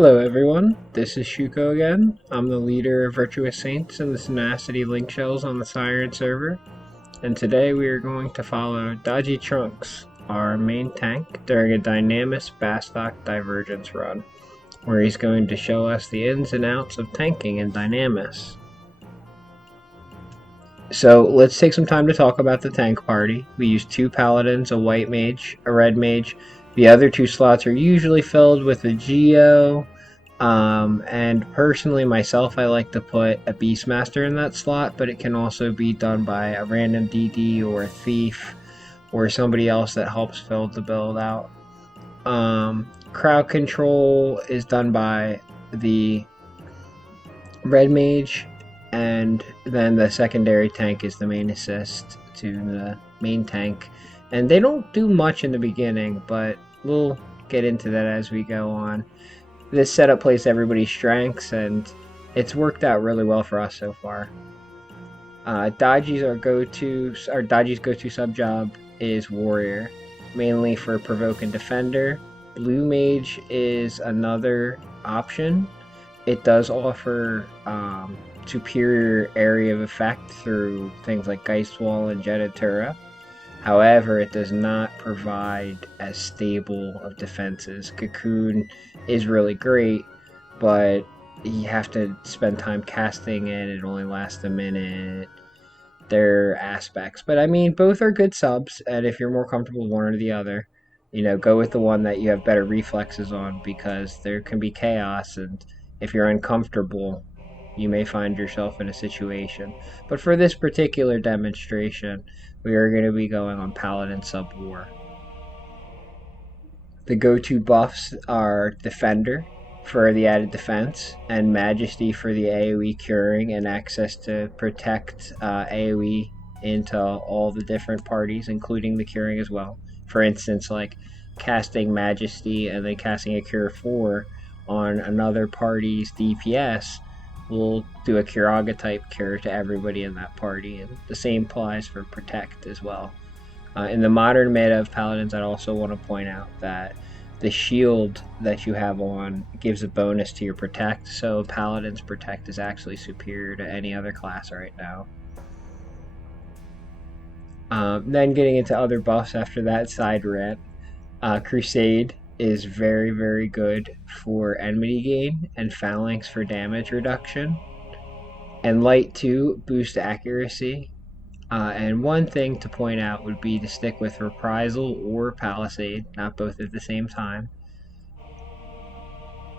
Hello everyone, this is Shuko again. I'm the leader of Virtuous Saints and the Tenacity link shells on the Siren server, and today we are going to follow Dodgytrunks, our main tank, during a Dynamis Bastok divergence run, where he's going to show us the ins and outs of tanking in Dynamis. So let's take some time to talk about the tank party. We use 2 paladins, a white mage, a red mage. The other 2 slots are usually filled with a Geo, and personally myself, I like to put a Beastmaster in that slot, but it can also be done by a random DD or a Thief or somebody else that helps fill the build out. Crowd control is done by the red mage, and then the secondary tank is the main assist to the main tank. And they don't do much in the beginning, but we'll get into that as we go on. This setup plays everybody's strengths, and it's worked out really well for us so far. Dodgy's go-to sub job is Warrior, mainly for Provoke and Defender. Blue Mage is another option. It does offer superior area of effect through things like Geist Wall and Jetatura. However, it does not provide as stable of defenses. Cocoon is really great, but you have to spend time casting it. It only lasts a minute. There are aspects, but I mean, both are good subs, and if you're more comfortable with one or the other, go with the one that you have better reflexes on, because there can be chaos, and if you're uncomfortable, you may find yourself in a situation. But for this particular demonstration, we are going to be going on Paladin Sub War. The go-to buffs are Defender for the added defense, and Majesty for the AoE curing and access to protect AoE into all the different parties, including the curing as well. For instance, like casting Majesty and then casting a Cure 4 on another party's DPS will do a Kiraga type cure to everybody in that party, and the same applies for Protect as well. In the modern meta of Paladins, I'd also want to point out that the shield that you have on gives a bonus to your Protect, so Paladin's Protect is actually superior to any other class right now. Then getting into other buffs after that side rant, Crusade is very, very good for enmity gain, and Phalanx for damage reduction. And Light 2 boosts accuracy. And one thing to point out would be to stick with Reprisal or Palisade, not both at the same time.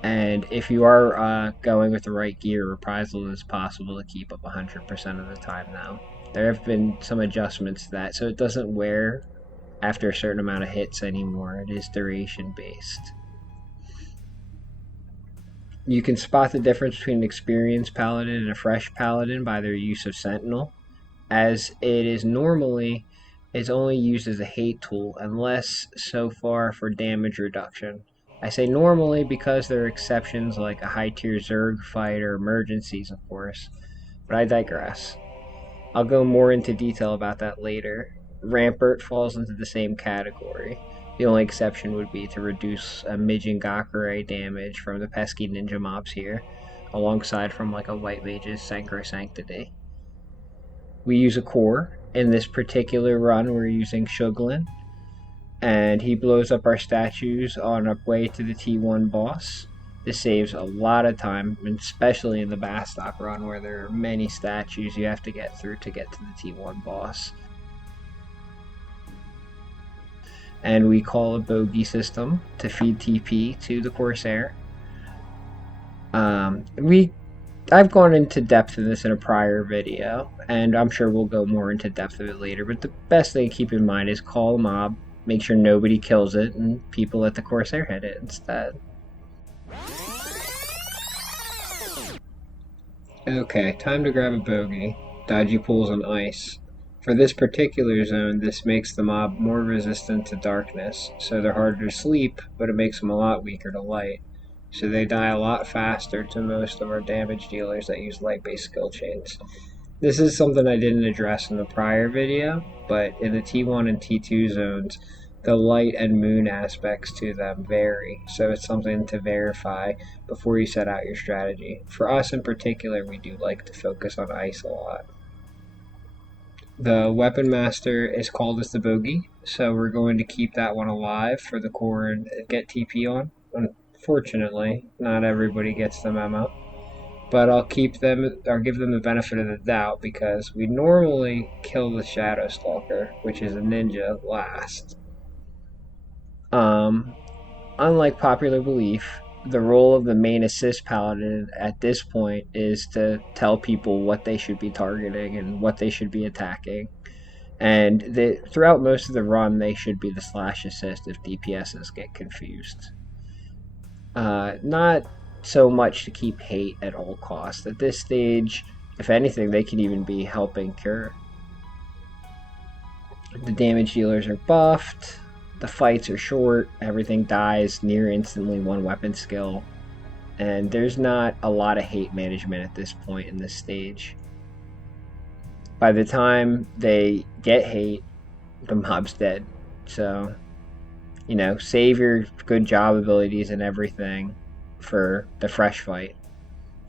And if you are going with the right gear, Reprisal is possible to keep up 100% of the time now. There have been some adjustments to that, so it doesn't wear after a certain amount of hits anymore. It is duration based. You can spot the difference between an experienced paladin and a fresh paladin by their use of Sentinel, as it is normally only used as a hate tool, unless so far for damage reduction. I say normally because there are exceptions like a high tier Zerg fight or emergencies, of course, but I digress. I'll go more into detail about that later. Rampart falls into the same category. The only exception would be to reduce a Mijin Gakure damage from the pesky ninja mobs here, alongside from like a white mage's Synchro Sanctity. We use a core. In this particular run, we're using Shuglin, and he blows up our statues on our way to the T1 boss. This saves a lot of time, especially in the Bastok run where there are many statues you have to get through to get to the T1 boss. And we call a bogey system to feed TP to the Corsair. I've gone into depth of this in a prior video, and I'm sure we'll go more into depth of it later, but the best thing to keep in mind is call a mob, make sure nobody kills it, and people let the Corsair hit it instead. Okay, time to grab a bogey. Dodgy pools on ice. For this particular zone, this makes the mob more resistant to darkness, so they're harder to sleep, but it makes them a lot weaker to light. So they die a lot faster to most of our damage dealers that use light-based skill chains. This is something I didn't address in the prior video, but in the T1 and T2 zones, The light and moon aspects to them vary, so it's something to verify before you set out your strategy. For us in particular, we do like to focus on ice a lot. The weapon master is called as the bogey, so we're going to keep that one alive for the core and get TP on. Unfortunately, not everybody gets the memo, but I'll give them the benefit of the doubt because we normally kill the Shadow Stalker, which is a ninja, last. Unlike popular belief, the role of the main assist paladin at this point is to tell people what they should be targeting and what they should be attacking. And throughout most of the run, they should be the slash assist if DPSs get confused. Not so much to keep hate at all costs. At this stage, if anything, they could even be helping cure. The damage dealers are buffed. The fights are short, everything dies near instantly one weapon skill, and there's not a lot of hate management at this point in this stage. By the time they get hate, the mob's dead. So, save your good job abilities and everything for the fresh fight.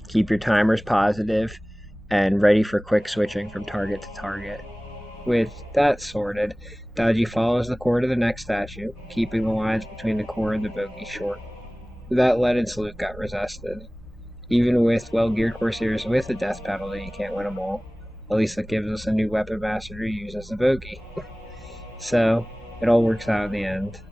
Keep your timers positive and ready for quick switching from target to target. With that sorted, Dodgy follows the core to the next statue, keeping the lines between the core and the bogey short. That leaden salute got resisted. Even with well-geared Corsairs with a death penalty, you can't win them all. At least that gives us a new weapon master to use as the bogey. So, it all works out in the end.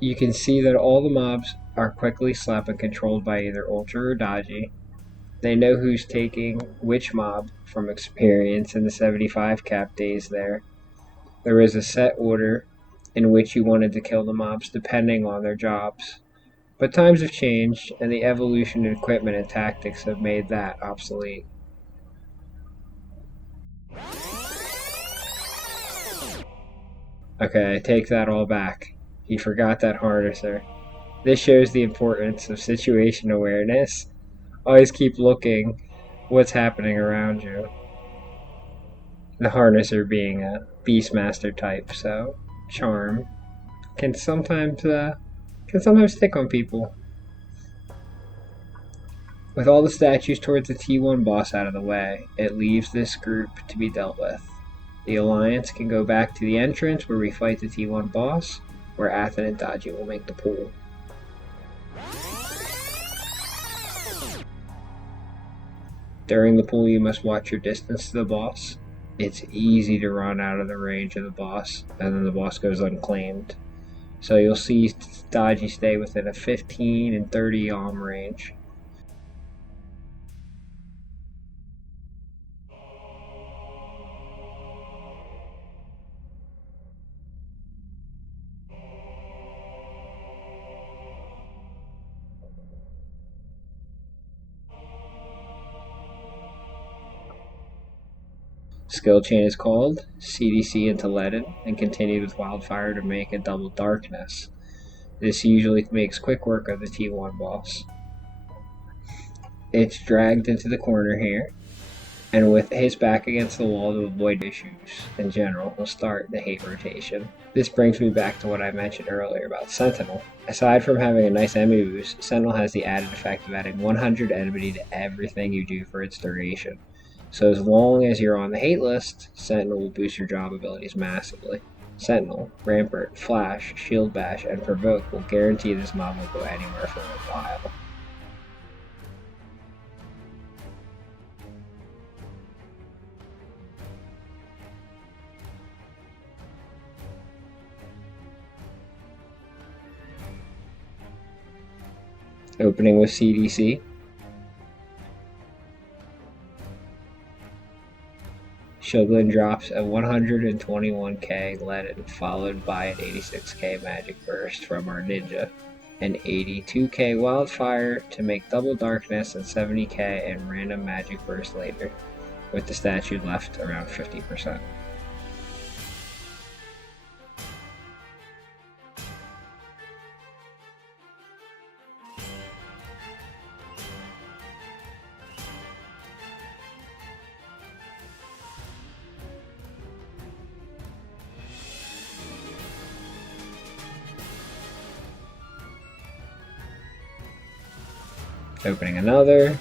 You can see that all the mobs are quickly slept and controlled by either Ultra or Dodgy. They know who's taking which mob from experience in the 75 cap days there. There is a set order in which you wanted to kill the mobs depending on their jobs. But times have changed, and the evolution in equipment and tactics have made that obsolete. Okay, I take that all back. He forgot that harnesser. This shows the importance of situation awareness. Always keep looking what's happening around you. The harnesser being a Beastmaster type, so charm can sometimes stick on people. With all the statues towards the T1 boss out of the way, it leaves this group to be dealt with. The Alliance can go back to the entrance where we fight the T1 boss, where Athen and Dodgy will make the pool. During the pool, you must watch your distance to the boss. It's easy to run out of the range of the boss, and then the boss goes unclaimed. So you'll see Dodgy stay within a 15 and 30 ohm range. Skill chain is called, CDC into leaden, and continued with wildfire to make a double darkness. This usually makes quick work of the T1 boss. It's dragged into the corner here, and with his back against the wall to avoid issues in general, we'll start the hate rotation. This brings me back to what I mentioned earlier about Sentinel. Aside from having a nice enemy boost, Sentinel has the added effect of adding 100 enmity to everything you do for its duration. So as long as you're on the hate list, Sentinel will boost your job abilities massively. Sentinel, Rampart, Flash, Shield Bash, and Provoke will guarantee this mob will go anywhere for a while. Opening with CDC. Shogun drops a 121k leaden, followed by an 86k magic burst from our ninja, an 82k wildfire to make double darkness, and 70k and random magic burst later, with the statue left around 50%. Opening another.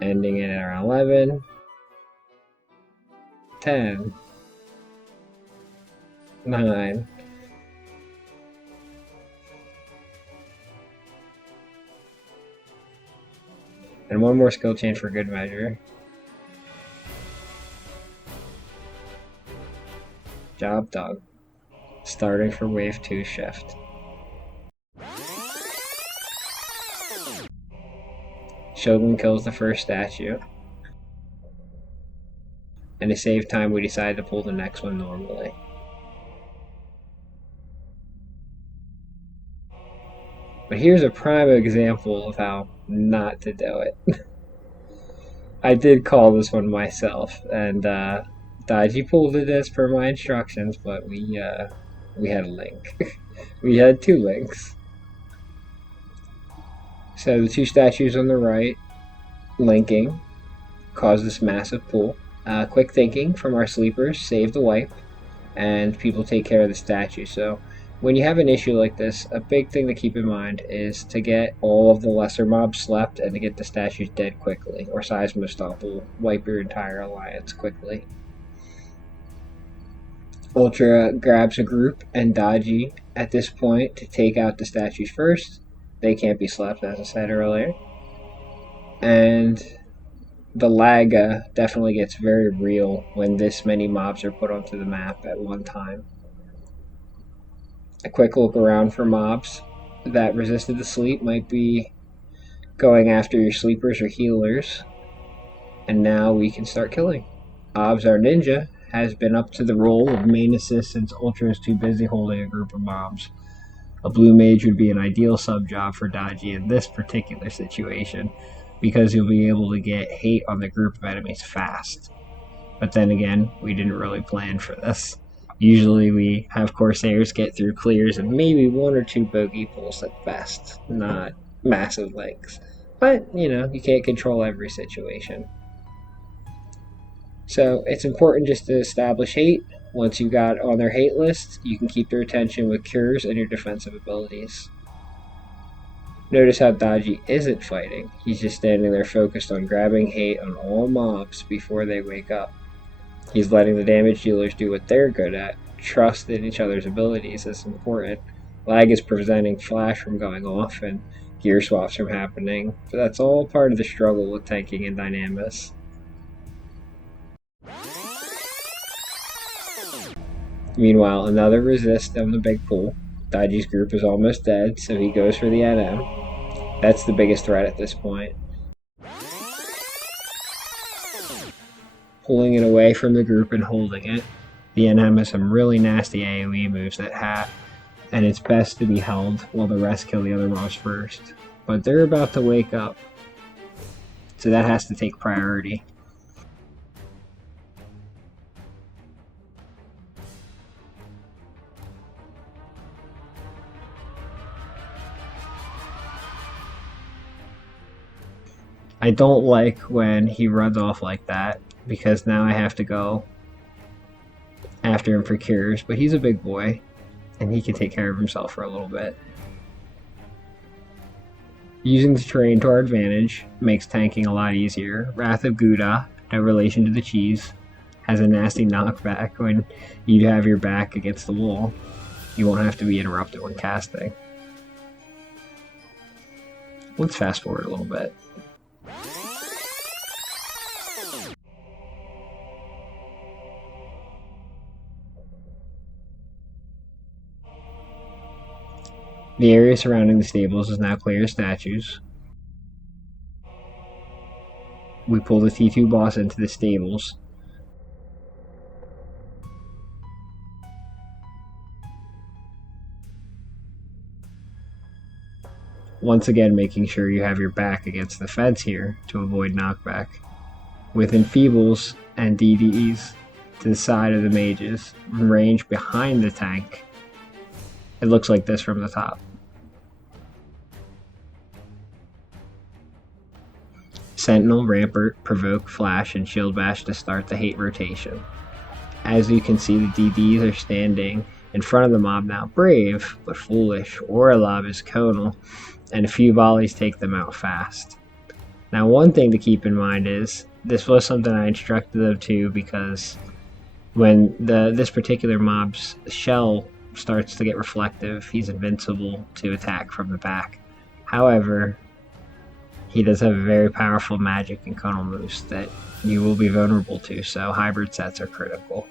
Ending it at around 11. 10. 9. And one more skill change for good measure. Job done. Starting for wave 2 shift. Shogun kills the first statue. And to save time, we decide to pull the next one normally. But here's a prime example of how not to do it. I did call this one myself, and Dodgy pulled it as per my instructions, but we had a link. We had 2 links. So the 2 statues on the right, linking, caused this massive pull. Quick thinking from our sleepers, save the wipe, and people take care of the statue. So when you have an issue like this, a big thing to keep in mind is to get all of the lesser mobs slept and to get the statues dead quickly, or Seismostop will wipe your entire alliance quickly. Ultra grabs a group and Dodgy at this point to take out the statues first. They can't be slept, as I said earlier. And the lag definitely gets very real when this many mobs are put onto the map at one time. A quick look around for mobs that resisted the sleep might be going after your sleepers or healers. And now we can start killing. Obs, our ninja, has been up to the role of main assist since Ultra is too busy holding a group of mobs. A blue mage would be an ideal sub job for Dodgy in this particular situation, because you'll be able to get hate on the group of enemies fast. But then again, we didn't really plan for this. Usually we have Corsairs get through clears and maybe 1 or 2 bogey pulls at best, not massive legs. But, you can't control every situation. So it's important just to establish hate. Once you got on their hate list, you can keep their attention with cures and your defensive abilities. Notice how Dodgy isn't fighting. He's just standing there focused on grabbing hate on all mobs before they wake up. He's letting the damage dealers do what they're good at. Trust in each other's abilities is important. Lag is preventing flash from going off and gear swaps from happening. But that's all part of the struggle with tanking in Dynamis. Meanwhile, another resist on the big pool. Dodgy's group is almost dead, so he goes for the NM. That's the biggest threat at this point. Pulling it away from the group and holding it. The NM has some really nasty AoE moves that hat, and it's best to be held while the rest kill the other mobs first. But they're about to wake up, so that has to take priority. I don't like when he runs off like that, because now I have to go after him for cures, but he's a big boy, and he can take care of himself for a little bit. Using the terrain to our advantage makes tanking a lot easier. Wrath of Gouda, no relation to the cheese, has a nasty knockback when you have your back against the wall. You won't have to be interrupted when casting. Let's fast forward a little bit. The area surrounding the stables is now clear of statues. We pull the T2 boss into the stables. Once again, making sure you have your back against the fence here to avoid knockback. With enfeebles and DDs to the side of the mages, range behind the tank. It looks like this from the top. Sentinel, Rampart, Provoke, Flash, and Shield Bash to start the hate rotation. As you can see, the DDs are standing in front of the mob now. Brave, but foolish. Orlob is conal, and a few volleys take them out fast. Now, one thing to keep in mind is, this was something I instructed them to, because when this particular mob's shell starts to get reflective, he's invincible to attack from the back. However, he does have very powerful magic and conal moves that you will be vulnerable to, so hybrid sets are critical.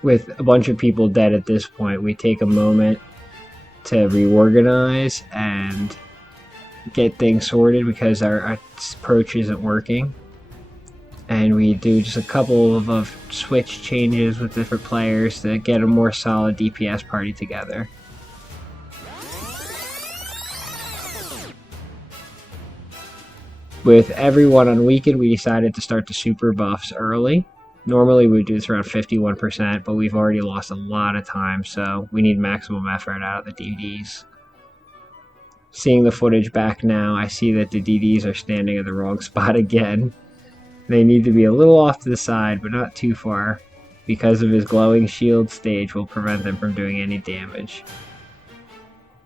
With a bunch of people dead at this point, we take a moment to reorganize and get things sorted because our approach isn't working. And we do just a couple of switch changes with different players to get a more solid DPS party together. With everyone on weekend, we decided to start the super buffs early. Normally we would do this around 51%, but we've already lost a lot of time, so we need maximum effort out of the DDs. Seeing the footage back now, I see that the DDs are standing in the wrong spot again. They need to be a little off to the side, but not too far, because of his glowing shield stage will prevent them from doing any damage.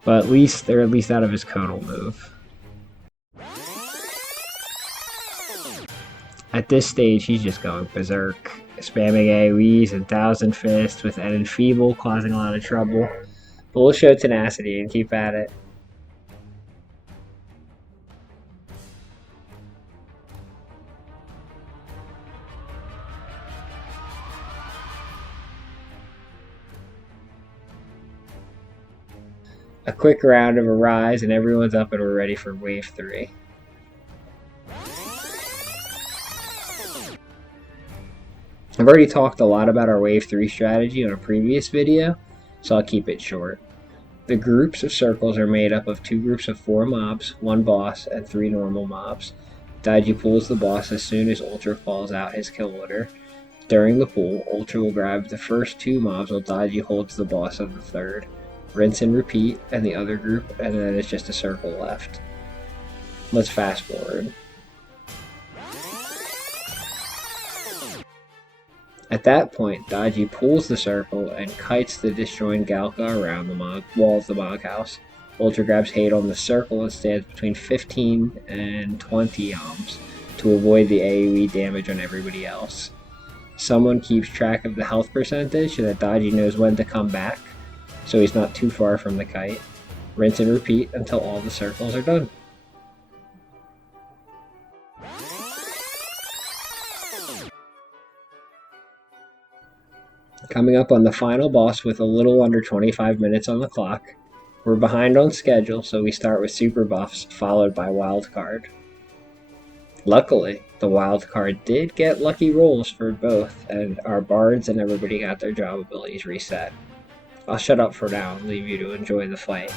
But at least they're out of his conal move. At this stage, he's just going berserk, spamming AoEs and Thousand Fist with an Enfeeble, causing a lot of trouble. But we'll show Tenacity and keep at it. A quick round of Arise and everyone's up and we're ready for Wave 3. I've already talked a lot about our Wave 3 strategy on a previous video, so I'll keep it short. The groups of circles are made up of 2 groups of 4 mobs, 1 boss, and 3 normal mobs. Daiji pulls the boss as soon as Ultra calls out his kill order. During the pull, Ultra will grab the first 2 mobs while Daiji holds the boss of the third. Rinse and repeat, and the other group, and then it's just a circle left. Let's fast forward. At that point, Daiji pulls the circle and kites the disjoined Galka around the wall of the Mog House. Ultra grabs Hate on the circle and stands between 15 and 20 ohms to avoid the AoE damage on everybody else. Someone keeps track of the health percentage so that Daiji knows when to come back, so he's not too far from the kite. Rinse and repeat until all the circles are done. Coming up on the final boss with a little under 25 minutes on the clock. We're behind on schedule, so we start with super buffs, followed by wild card. Luckily, the wild card did get lucky rolls for both, and our bards and everybody got their job abilities reset. I'll shut up for now and leave you to enjoy the fight.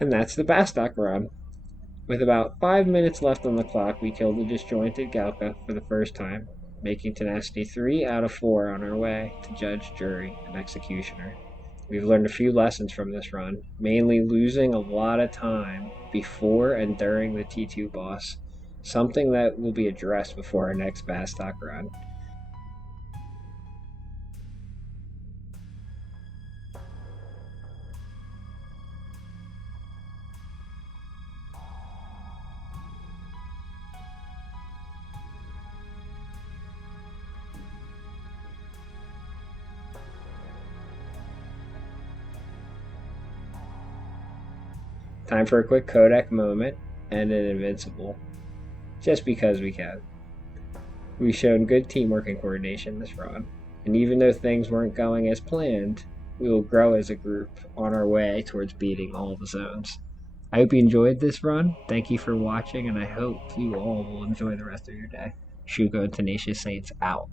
And that's the Bastok run. With about 5 minutes left on the clock, we killed the disjointed Galka for the first time, making Tenacity 3 out of 4 on our way to Judge, Jury, and Executioner. We've learned a few lessons from this run, mainly losing a lot of time before and during the T2 boss, something that will be addressed before our next Bastok run. Time for a quick codec moment and an invincible, just because we can. We've shown good teamwork and coordination this run, and even though things weren't going as planned, we will grow as a group on our way towards beating all the zones. I hope you enjoyed this run. Thank you for watching, and I hope you all will enjoy the rest of your day. Shuko and Tenacious Saints out.